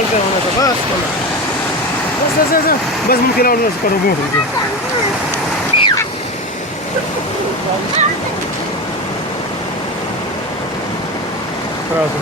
हलका होण्याचा बस बस बस बस बस मग केला करू मोठं राहतो